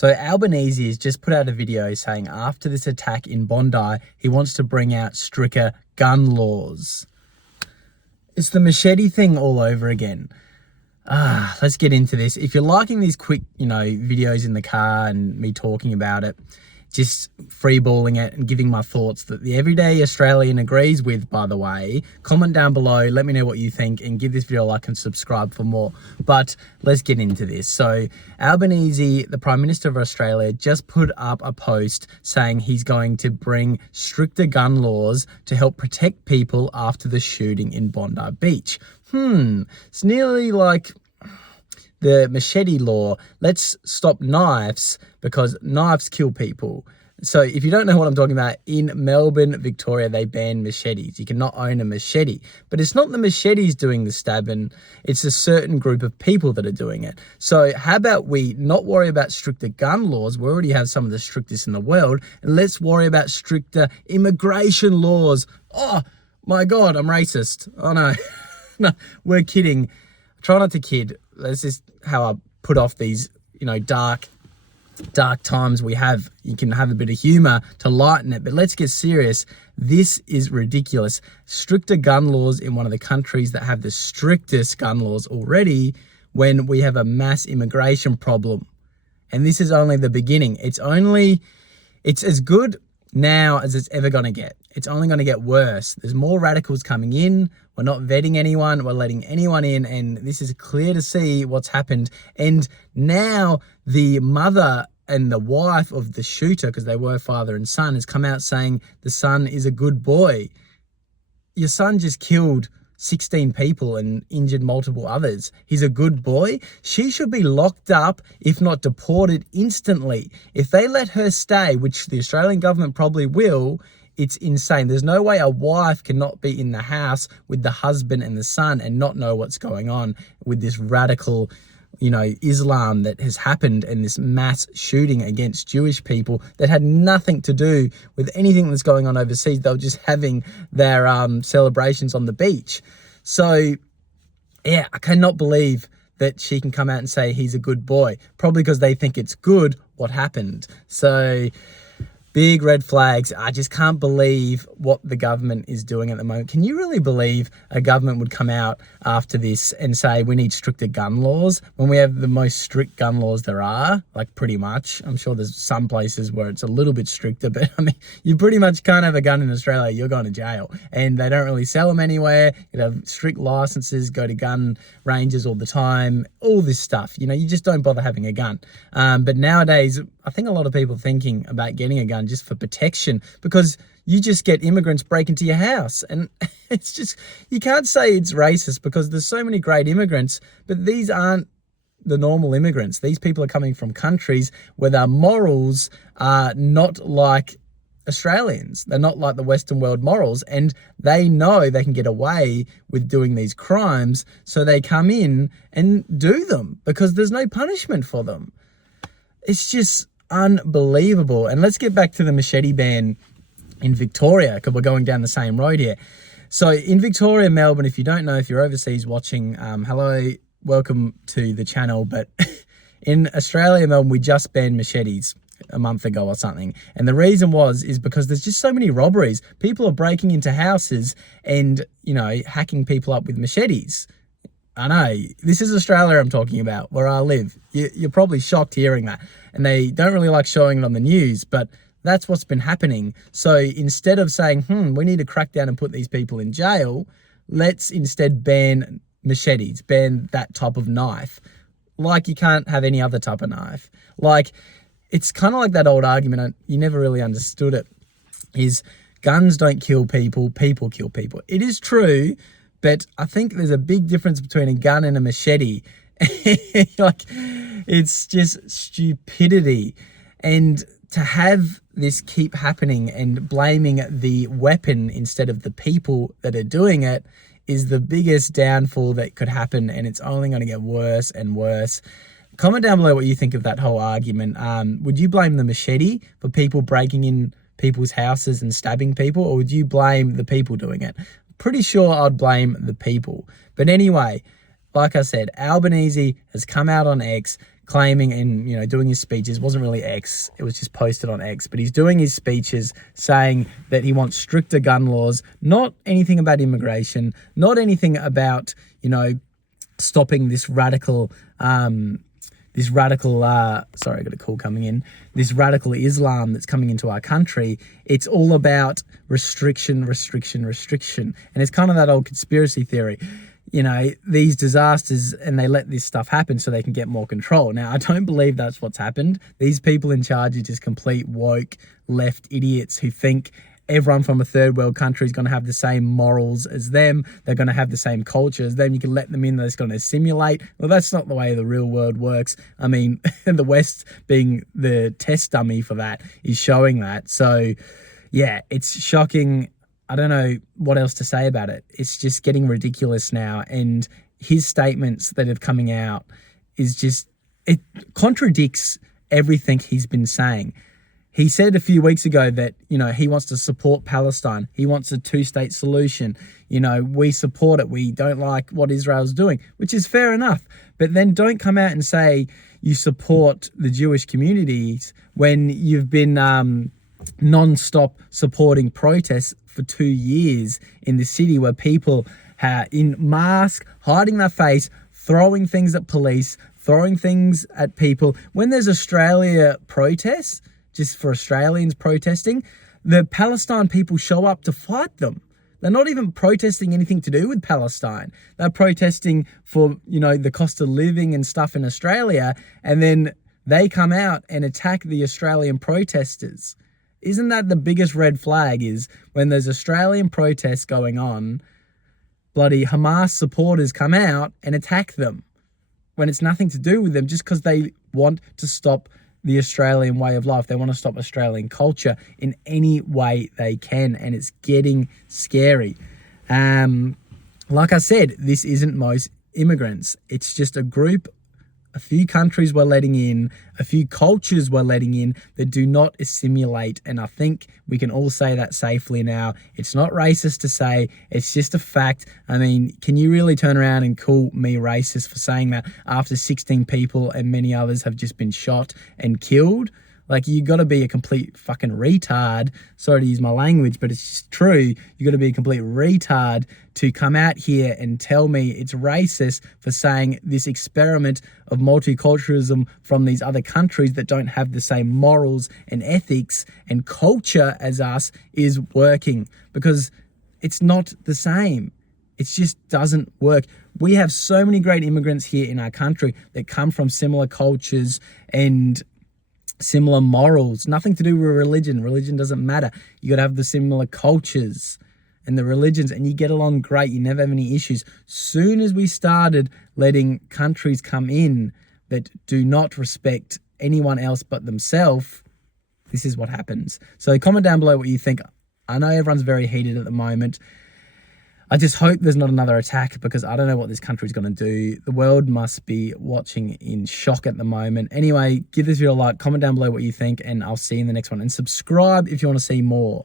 So Albanese has just put out a video saying after this attack in Bondi, he wants to bring out stricter gun laws. It's the machete thing all over again. Let's get into this. If you're liking these quick, videos in the car and me talking about it, just freeballing it and giving my thoughts that the everyday Australian agrees with, by the way, comment down below, let me know what you think, and give this video a like and subscribe for more. But let's get into this. So Albanese, the Prime Minister of Australia, just put up a post saying he's going to bring stricter gun laws to help protect people after the shooting in Bondi Beach. It's nearly like the machete law. Let's stop knives because knives kill people. So if you don't know what I'm talking about, in Melbourne, Victoria, they ban machetes. You cannot own a machete. But it's not the machetes doing the stabbing. It's a certain group of people that are doing it. So how about we not worry about stricter gun laws? We already have some of the strictest in the world. And let's worry about stricter immigration laws. Oh, my God, I'm racist. Oh, no. No, we're kidding. Try not to kid. That's just how I put off these, dark times we have. You can have a bit of humor to lighten it, but let's get serious. This is ridiculous. Stricter gun laws in one of the countries that have the strictest gun laws already when we have a mass immigration problem. And this is only the beginning. It's as good now as it's ever going to get. It's only going to get worse. There's more radicals coming in. We're not vetting anyone. We're letting anyone in. And this is clear to see what's happened. And now the mother and the wife of the shooter, because they were father and son, has come out saying the son is a good boy. Your son just killed 16 people and injured multiple others. He's a good boy. She should be locked up, if not deported instantly. If they let her stay, which the Australian government probably will, it's insane. There's no way a wife cannot be in the house with the husband and the son and not know what's going on with this radical, Islam that has happened and this mass shooting against Jewish people that had nothing to do with anything that's going on overseas. They were just having their celebrations on the beach. So, yeah, I cannot believe that she can come out and say he's a good boy, probably because they think it's good what happened. So, big red flags. I just can't believe what the government is doing at the moment. Can you really believe a government would come out after this and say we need stricter gun laws when we have the most strict gun laws there are? Like, pretty much. I'm sure there's some places where it's a little bit stricter, but I mean, you pretty much can't have a gun in Australia. You're going to jail. And they don't really sell them anywhere. You have strict licenses, go to gun ranges all the time, all this stuff. You just don't bother having a gun. But nowadays, I think a lot of people thinking about getting a gun just for protection, because you just get immigrants break into your house. And it's just, you can't say it's racist because there's so many great immigrants, but these aren't the normal immigrants. These people are coming from countries where their morals are not like Australians. They're not like the Western world morals, and they know they can get away with doing these crimes, so they come in and do them because there's no punishment for them. It's just unbelievable. And let's get back to the machete ban in Victoria, because we're going down the same road here. So in Victoria, Melbourne, if you don't know, if you're overseas watching, hello, welcome to the channel. But in Australia, Melbourne, we just banned machetes a month ago or something. And the reason is because there's just so many robberies. People are breaking into houses and, hacking people up with machetes. I know, this is Australia I'm talking about, where I live. You're probably shocked hearing that. And they don't really like showing it on the news, but that's what's been happening. So instead of saying, we need to crack down and put these people in jail, let's instead ban machetes, ban that type of knife. Like you can't have any other type of knife. Like, it's kind of like that old argument, you never really understood it, is guns don't kill people, people kill people. It is true, but I think there's a big difference between a gun and a machete. Like, it's just stupidity. And to have this keep happening and blaming the weapon instead of the people that are doing it is the biggest downfall that could happen, and it's only going to get worse and worse. Comment down below what you think of that whole argument. Would you blame the machete for people breaking in people's houses and stabbing people, or would you blame the people doing it? Pretty sure I'd blame the people. But anyway, like I said, Albanese has come out on X claiming and, you know, doing his speeches. It wasn't really X, it was just posted on X, but he's doing his speeches saying that he wants stricter gun laws, not anything about immigration, not anything about, you know, stopping this radical, sorry, I got a call coming in, this radical Islam that's coming into our country. It's all about restriction. And it's kind of that old conspiracy theory, you know, these disasters, and they let this stuff happen so they can get more control. Now, I don't believe that's what's happened. These people in charge are just complete woke left idiots who think everyone from a third world country is going to have the same morals as them. They're going to have the same culture as them. You can let them in, they're just going to assimilate. Well, that's not the way the real world works. I mean, the West being the test dummy for that is showing that. So, yeah, it's shocking. I don't know what else to say about it. It's just getting ridiculous now. And his statements that are coming out is just, it contradicts everything he's been saying. He said a few weeks ago that, you know, he wants to support Palestine. He wants a two-state solution. You know, we support it. We don't like what Israel's doing, which is fair enough. But then don't come out and say you support the Jewish communities when you've been non-stop supporting protests for 2 years in the city, where people are in masks, hiding their face, throwing things at police, throwing things at people. When there's Australia protests, just for Australians protesting, the Palestine people show up to fight them. They're not even protesting anything to do with Palestine. They're protesting for, you know, the cost of living and stuff in Australia, and then they come out and attack the Australian protesters. Isn't that the biggest red flag, is when there's Australian protests going on, bloody Hamas supporters come out and attack them when it's nothing to do with them, just because they want to stop the Australian way of life. They want to stop Australian culture in any way they can, and it's getting scary. Like I said, this isn't most immigrants. It's just a group, a few countries we're letting in, a few cultures we're letting in that do not assimilate. And I think we can all say that safely now. It's not racist to say, it's just a fact. I mean, can you really turn around and call me racist for saying that after 16 people and many others have just been shot and killed? Like, you got to be a complete fucking retard. Sorry to use my language, but it's just true. You got to be a complete retard to come out here and tell me it's racist for saying this experiment of multiculturalism from these other countries that don't have the same morals and ethics and culture as us is working, because it's not the same. It just doesn't work. We have so many great immigrants here in our country that come from similar cultures and similar morals, nothing to do with religion. Religion doesn't matter. You got to have the similar cultures and the religions, and you get along great. You never have any issues. Soon as we started letting countries come in that do not respect anyone else but themselves, this is what happens. So comment down below what you think. I know everyone's very heated at the moment. I just hope there's not another attack, because I don't know what this country's going to do. The world must be watching in shock at the moment. Anyway, give this video a like, comment down below what you think, and I'll see you in the next one. And subscribe if you want to see more.